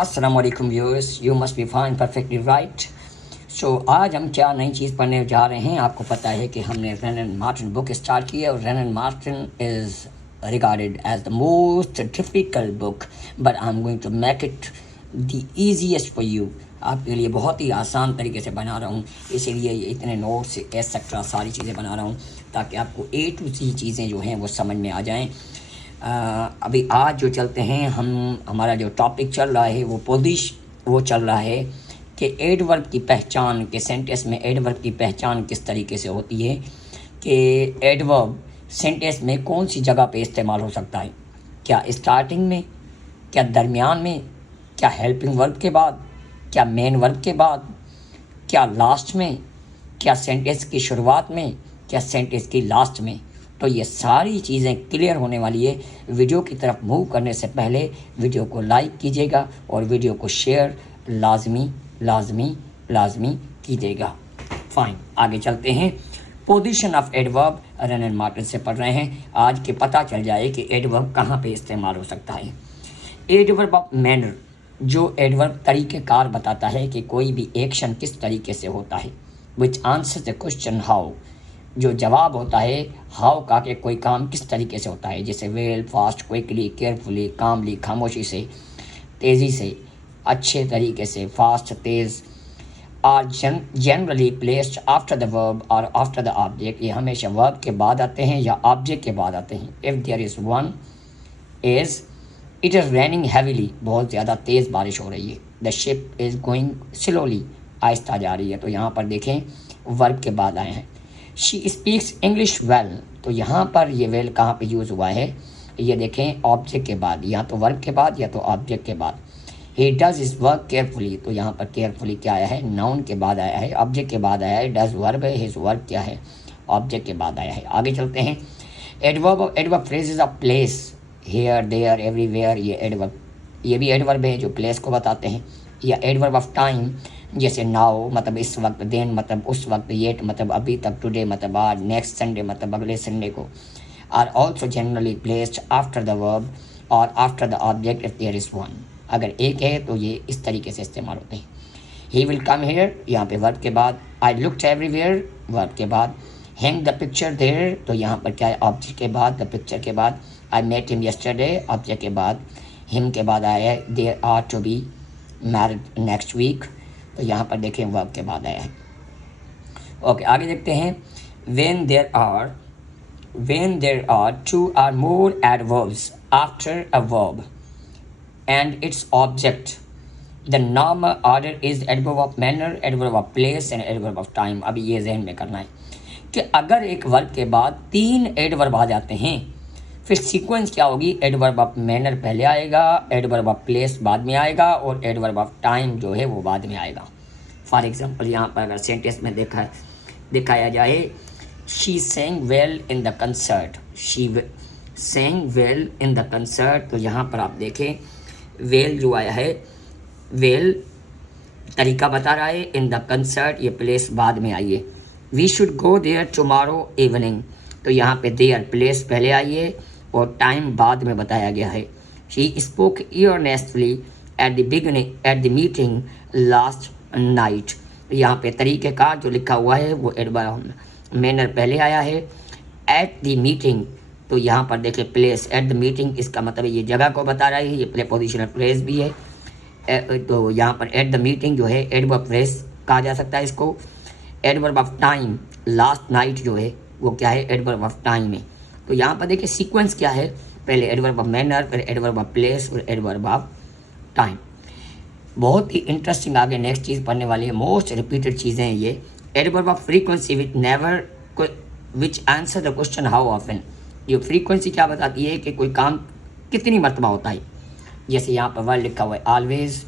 अस्सलाम वालेकुम viewers, you must be fine perfectly right. So आज हम क्या नई चीज़ पढ़ने जा रहे हैं। आपको पता है कि हमने रेनन मार्टिन बुक स्टार्ट की है और Renan Martin is regarded as the most difficult book, but I'm going to make it the easiest for you। आपके लिए बहुत ही आसान तरीके से बना रहा हूँ, इसीलिए ये इतने नोट्स एक्सेट्रा सारी चीज़ें बना रहा हूँ ताकि आपको A to Z चीज़ें जो हैं वो समझ में आ जाएँ। अभी आज जो चलते हैं हमारा जो टॉपिक चल रहा है वो चल रहा है कि एडवर्ब की पहचान के सेंटेंस में एडवर्ब की पहचान किस तरीके से होती है, कि एडवर्ब सेंटेंस में कौन सी जगह पे इस्तेमाल हो सकता है। क्या स्टार्टिंग में, क्या दरमियान में, क्या हेल्पिंग वर्ब के बाद, क्या मेन वर्ब के बाद, क्या लास्ट में, क्या सेंटेंस की शुरुआत में, क्या सेंटेंस की लास्ट में। तो ये सारी चीज़ें क्लियर होने वाली है। वीडियो की तरफ मूव करने से पहले वीडियो को लाइक कीजिएगा और वीडियो को शेयर लाजमी कीजिएगा। फाइन, आगे चलते हैं। पोजीशन ऑफ एडवर्ब रेनन मार्टिन से पढ़ रहे हैं। आज के पता चल जाए कि एडवर्ब कहाँ पे इस्तेमाल हो सकता है। एडवर्ब ऑफ मैनर, जो एडवर्ब तरीक़ेकार बताता है कि कोई भी एक्शन किस तरीके से होता है। विच आंसर द क्वेश्चन हाउ, जो जवाब होता है हाउ का, कि कोई काम किस तरीके से होता है। जैसे well, fast, quickly, carefully, calmly, खामोशी से, तेज़ी से, अच्छे तरीके से, फास्ट, तेज़। Are generally placed after the verb और आफ्टर द ऑब्जेक्ट, ये हमेशा वर्ब के बाद आते हैं या ऑब्जेक्ट के बाद आते हैं। If there is one is it is raining heavily, बहुत ज़्यादा तेज़ बारिश हो रही है। The ship is going slowly, आहिस्ता जा रही है। तो यहाँ पर देखें वर्ब के बाद आए हैं। शी स्पीक्स इंग्लिश वेल, तो यहाँ पर ये वेल कहाँ पे यूज़ हुआ है, ये देखें ऑब्जेक्ट के बाद, या तो वर्ब के बाद या तो ऑब्जेक्ट के बाद। He does is work carefully, तो यहाँ पर केयरफुली क्या आया है, नाउन के बाद आया है, ऑब्जेक्ट के बाद आया है। डज वर्ब है, हिज वर्क क्या है, ऑब्जेक्ट के बाद आया है। आगे चलते हैं। Adverb phrases of place, here, there, everywhere, ये भी एडवर्ब है जो प्लेस को बताते हैं। या एडवर्ब ऑफ टाइम, जैसे नाउ मतलब इस वक्त, देन मतलब उस वक्त, येट मतलब अभी तक, टुडे मतलब आज, नेक्स्ट संडे मतलब अगले संडे को। Are also generally placed after the verb और after the object if there is one. अगर एक है तो ये इस तरीके से इस्तेमाल होते हैं। ही विल कम हेयर, यहाँ पे वर्ब के बाद। आई लुक्ड एवरीवेयर, वर्ब के बाद। हैंग द पिक्चर देयर, तो यहाँ पर क्या है, ऑब्जेक्ट के बाद, द पिक्चर के बाद। I met him yesterday, object के बाद। हिम के बाद आया है there are to be married next week, तो यहाँ पर देखें वर्ब के बाद आया है। ओके, आगे देखते हैं। when there are two or more adverbs after a verb and its object, the normal order is adverb of manner, adverb of place and adverb of time। अभी ये जहन में करना है कि अगर एक वर्ब के बाद 3 एडवर्ब आ जाते हैं, फिर सीक्वेंस क्या होगी, एडवर्ब ऑफ मैनर पहले आएगा, एडवर्ब ऑफ प्लेस बाद में आएगा और एडवर्ब ऑफ टाइम जो है वो बाद में आएगा। फॉर एग्जांपल यहाँ पर अगर सेंटेंस में दिखाया जाए, she sang well in the concert, she sang well in the concert, तो यहाँ पर आप देखें वेल जो आया है, वेल तरीका बता रहा है, इन द कंसर्ट ये प्लेस बाद में आई है। We should go there tomorrow evening, तो यहाँ पे देयर प्लेस पहले आई है और टाइम बाद में बताया गया है। She spoke earnestly at the meeting last night, यहाँ पे तरीके का जो लिखा हुआ है वो एडवर्ब मैनर पहले आया है। एट द मीटिंग, तो यहाँ पर देखिए प्लेस, एट द मीटिंग इसका मतलब ये जगह को बता रहा है, ये प्रीपोजिशनल फ्रेज भी है। तो यहाँ पर एट द मीटिंग जो है एडवर्ब फ्रेज कहा जा सकता है इसको। Adverb of time, last night जो है वो क्या है, एडवर्ब ऑफ टाइम है। तो यहाँ पर देखिए सीक्वेंस क्या है, पहले एडवर्ब ऑफ मैनर, फिर एडवर्ब ऑफ प्लेस और एडवर्ब ऑफ टाइम। बहुत ही इंटरेस्टिंग आगे नेक्स्ट चीज़ पढ़ने वाली है, मोस्ट रिपीटेड चीज़ें हैं ये। Adverb of frequency which answer the question how often, ये फ्रीक्वेंसी क्या बताती है कि कोई काम कितनी मरतबा होता है। जैसे यहाँ पर वर्ड लिखा हुआ है ऑलवेज,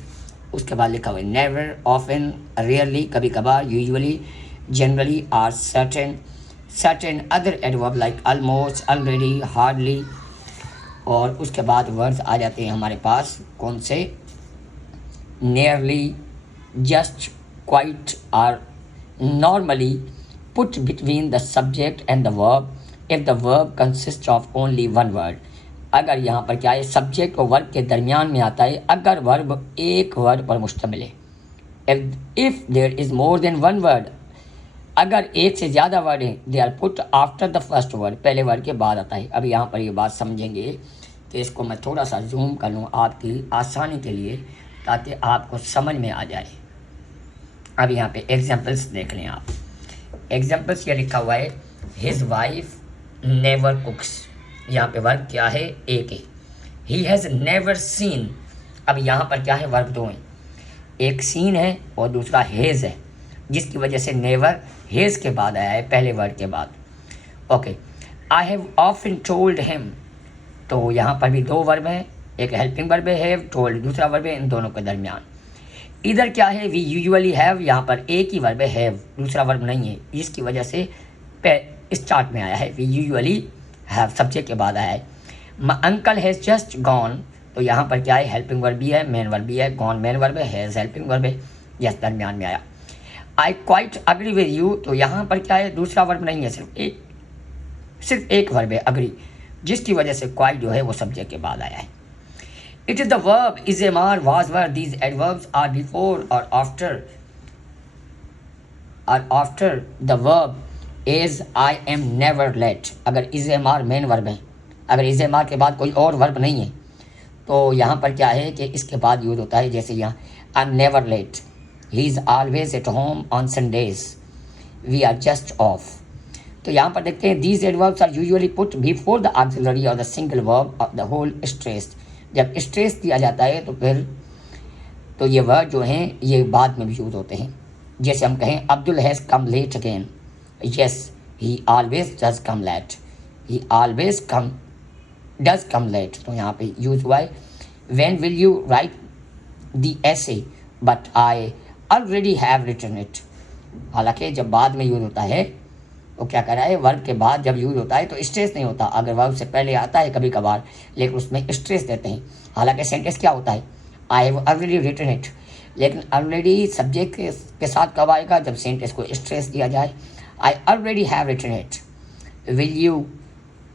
उसके बाद लिखा हुआ है नेवर, ऑफन, रेयरली, कभी कभार, usually, generally, are certain other adverb like almost, already, hardly. और उसके बाद वर्ड्स आ जाते हैं हमारे पास कौन से, nearly, just, quite, or normally put between the subject and the verb if the verb consists of only one word। अगर यहाँ पर क्या है सब्जेक्ट और वर्ब के दरमियान में आता है अगर वर्ब एक वर्ड पर मुश्तमिल है। If there is more than one word, अगर एक से ज़्यादा वर्ड हैं they are put after the first word, पहले वर्ड के बाद आता है। अब यहाँ पर ये बात समझेंगे तो इसको मैं थोड़ा सा जूम कर लूँ आपकी आसानी के लिए ताकि आपको समझ में आ जाए। अब यहाँ पे एग्जांपल्स देख लें आप। एग्जांपल्स ये लिखा हुआ है हिज वाइफ नेवर कुक्स, यहाँ पे वर्ब क्या है एक है। ही हैज़ नेवर सीन, अब यहाँ पर क्या है वर्ब दो हैं, एक सीन है और दूसरा हेज़ है, जिसकी वजह से नेवर हेज़ के बाद आया है पहले वर्ड के बाद। Okay, I have often told him, तो यहाँ पर भी दो वर्ब हैं, एक हेल्पिंग वर्ब है हैव, टोल्ड दूसरा वर्ब है, इन दोनों के दरमियान। इधर क्या है वी यूजुअली हैव, यहाँ पर एक ही वर्ब है हैव, दूसरा वर्ब नहीं है, जिसकी वजह से स्टार्ट में आया है वी यूजुअली हैव, सब्जेक्ट के बाद आया है। My uncle has just gone, तो यहाँ पर क्या है हेल्पिंग वर्ब भी है मेन वर्ब भी है, गॉन मेन वर्ब है, हैज़ हेल्पिंग वर्ब है, यस दरमियान में आया। I quite agree with you, तो यहाँ पर क्या है दूसरा वर्ब नहीं है, सिर्फ एक वर्ब है अग्री, जिसकी वजह से क्वाइट जो है वो सब्जेक्ट के बाद आया है। It is the verb is a mar was were, these adverbs are before or after the verb is I am never late। अगर is a mar main verb है, अगर is a mar के बाद कोई और वर्ब नहीं है तो यहाँ पर क्या है कि इसके बाद यूज होता है, जैसे यहाँ I am never late, he is always at home on Sundays, we are just off। तो यहाँ पर देखते हैं these adverbs are usually put before the auxiliary or the single verb of the whole stressed। जब stress दिया जाता है तो फिर तो ये वर्ड जो हैं ये बाद में भी यूज़ होते हैं। जैसे हम कहें Abdul has come late again, yes he always does come late, he always come does come late, तो यहाँ पे यूज़ हुआ है। When will you write the essay but I already have written it, हालांकि जब बाद में यूज़ होता है तो क्या कर रहा है वर्ब के बाद जब यूज़ होता है तो स्ट्रेस नहीं होता, अगर वर्ब से पहले आता है कभी कभार लेकिन उसमें स्ट्रेस देते हैं। हालांकि सेंटेंस क्या होता है I have already written it, लेकिन ऑलरेडी सब्जेक्ट के साथ कब आएगा जब सेंटेंस को स्ट्रेस दिया जाए। I already have written it, will you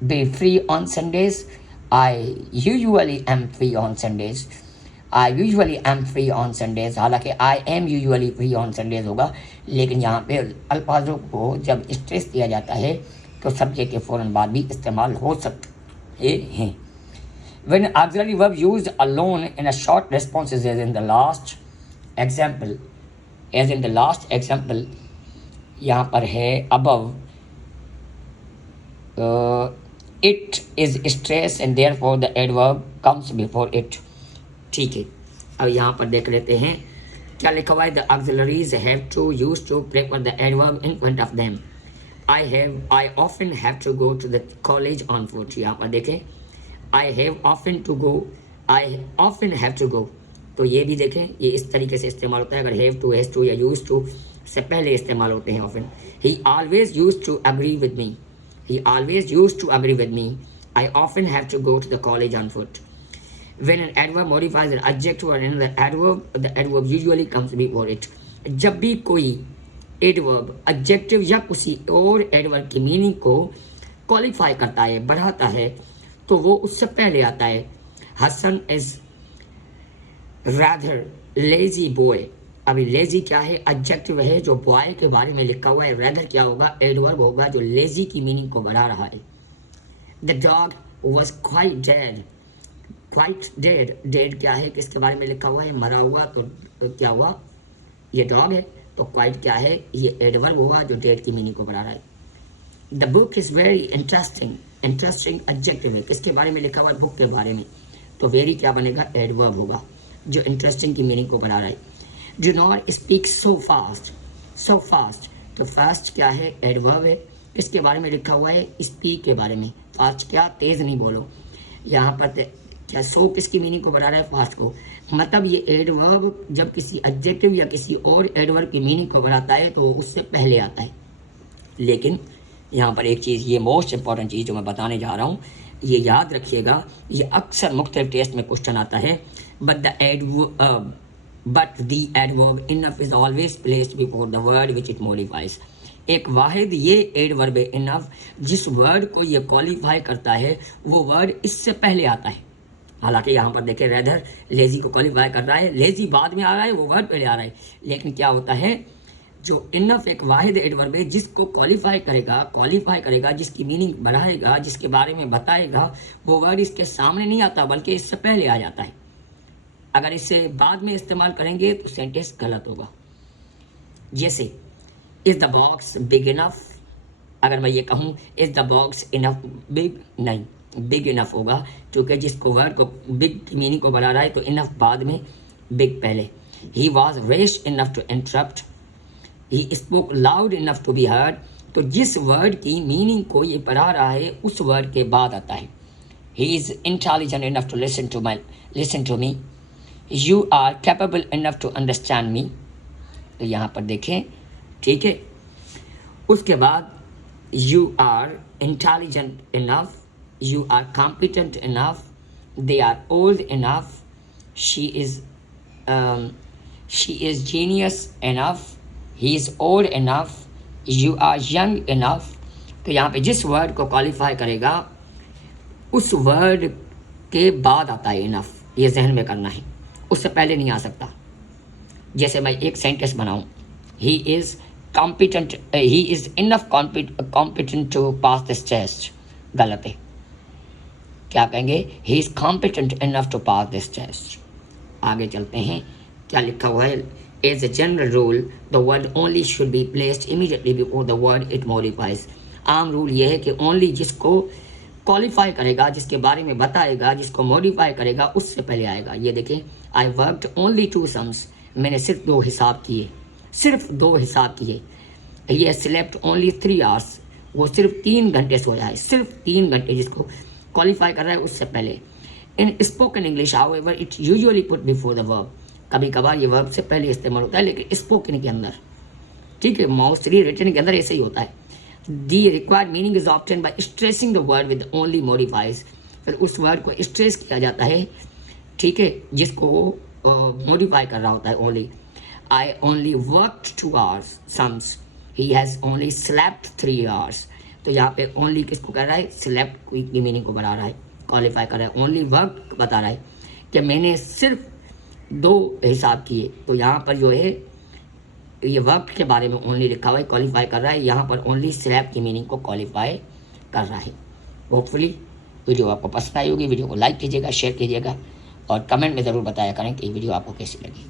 be free on Sundays, I usually am free on Sundays, I usually am free on Sundays, हालांकि I am usually free on Sundays होगा, लेकिन यहाँ पे अल्फाजों को जब स्ट्रेस दिया जाता है तो सब्जेक्ट के फ़ौरन बाद भी इस्तेमाल हो सकते हैं। When auxiliary verb used alone in a short response is as in the last example, यहाँ पर है above, it is stress and therefore the adverb comes before it। ठीक है, अब यहाँ पर देख लेते हैं क्या लिखा हुआ है। The auxiliaries have to use to prefer the adverb in front of them। I often have to go to the college on foot। यहाँ पर देखें I often have to go, तो ये भी देखें ये इस तरीके से इस्तेमाल होता है। अगर have to, has to या used to से पहले इस्तेमाल होते हैं often। He always used to agree with me, he always used to agree with me, I often have to go to the college on foot। When an adverb modifies an adjective or another adverb, the adverb usually comes before it। जब भी कोई adverb adjective या किसी और adverb की meaning को qualify करता है बढ़ाता है तो वो उससे पहले आता है। Hasan is rather lazy boy, अभी लेजी क्या है एडजेक्टिव है जो बॉय के बारे में लिखा हुआ है, रादर क्या होगा एडवर्ब होगा जो लेजी की मीनिंग को बढ़ा रहा है। The dog was quite dead, quite dead, dead क्या है किसके बारे में लिखा हुआ है मरा हुआ, तो क्या हुआ ये डॉग है, तो क्वाइट क्या है ये एडवर्ब होगा जो डेड की मीनिंग को बढ़ा रहा है। The book is very interesting, interesting adjective है किसके बारे में लिखा हुआ है बुक के बारे में, तो वेरी क्या बनेगा एडवर्ब होगा जो इंटरेस्टिंग की मीनिंग को बढ़ा रहा है। Do not speak so fast, so fast, तो फास्ट क्या है एडवर्ब है किसके बारे में लिखा हुआ है स्पीक के बारे में, फास्ट क्या तेज़ नहीं बोलो, यहाँ पर क्या सो किसकी मीनिंग को बढ़ा रहा है फास्ट को, मतलब ये एडवर्ब जब किसी एडजेक्टिव या किसी और एडवर्ब की मीनिंग को बढ़ाता है तो उससे पहले आता है। लेकिन यहाँ पर एक चीज़ ये मोस्ट इंपॉर्टेंट चीज़ जो मैं बताने जा रहा हूँ ये याद रखिएगा, ये अक्सर मुख्तलिफ टेस्ट में क्वेश्चन आता है। But the adverb enough is always placed before the word which it modifies, एक वाहिद ये एडवर्ब इनफ जिस वर्ड को ये क्वालिफाई करता है वो वर्ड इससे पहले आता है। हालांकि यहाँ पर देखें रेदर लेजी को क्वालिफाई कर रहा है, लेजी बाद में आ रहा है, वो वर्ड पहले आ रहा है। लेकिन क्या होता है, जो इनफ एक वाहिद एडवर्ब है जिसको क्वालिफाई करेगा, जिसकी मीनिंग बढ़ाएगा, जिसके बारे में बताएगा, वो वर्ड इसके सामने नहीं आता बल्कि इससे पहले आ जाता है। अगर इसे बाद में इस्तेमाल करेंगे तो सेंटेंस गलत होगा। जैसे is the box big enough, अगर मैं ये कहूँ is the box enough big, नहीं, बिग इनफ होगा क्योंकि जिसको वर्ड को बिग की मीनिंग को बढ़ा रहा है तो इनफ बाद में, बिग पहले। He was rash enough to interrupt, he spoke loud enough to be heard, तो जिस वर्ड की मीनिंग को ये बढ़ा रहा है उस वर्ड के बाद आता है। He is intelligent enough to listen to me, you are capable enough to understand me. तो यहाँ पर देखें, ठीक है। उसके बाद you are intelligent enough, you are competent enough, they are old enough, she is genius enough, he is old enough, you are young enough। तो यहाँ पे जिस वर्ड को क्वालिफाई करेगा उस वर्ड के बाद आता है इनफ, ये जहन में करना है, उससे पहले नहीं आ सकता। जैसे मैं एक सेंटेंस बनाऊँ, he is competent, he is enough competent to pass this test, गलत है। क्या कहेंगे, he is competent enough to pass this test. आगे चलते हैं, क्या लिखा हुआ है, as a general rule the word only should be placed immediately before the word it modifies. आम रूल ये है कि ओनली जिसको क्वालिफाई करेगा, जिसके बारे में बताएगा, जिसको मॉडिफाई करेगा उससे पहले आएगा। ये देखें, आई वर्कड ओनली 2 सम्स, मैंने सिर्फ 2 हिसाब किए, सिर्फ 2 हिसाब किए। ये स्लेप्ट ओनली 3 आवर्स, वो सिर्फ 3 घंटे सोया है, सिर्फ 3 घंटे, जिसको क्वालिफाई कर रहा है उससे पहले। इन spoken English however it usually put before the verb, कभी कभार ये वर्ब से पहले इस्तेमाल होता है लेकिन स्पोकन के अंदर, ठीक है, मोस्टली रिटन के अंदर ऐसे ही होता है। The required meaning is obtain bye stressing the word with only modifies, फिर उस वर्ड को स्ट्रेस किया जाता है, ठीक है, जिसको मॉडिफाई कर रहा होता है only. I only worked 2 hours sums, he has only slept 3 hours. तो यहाँ पे ओनली किसको कर रहा है, स्लेप्ट की मीनिंग को बढ़ा रहा है, क्वालिफाई कर रहा है। ओनली वर्क बता रहा है कि मैंने सिर्फ 2 हिसाब किए, तो यहाँ पर जो है ये वर्क के बारे में ओनली लिखा हुआ है, क्वालिफाई कर रहा है, यहाँ पर ओनली स्लेप्ट की मीनिंग को क्वालिफाई कर रहा है। होपफुली वीडियो आपको पसंद आई होगी। वीडियो को लाइक कीजिएगा, शेयर कीजिएगा और कमेंट में ज़रूर बताया करें कि वीडियो आपको कैसी लगी।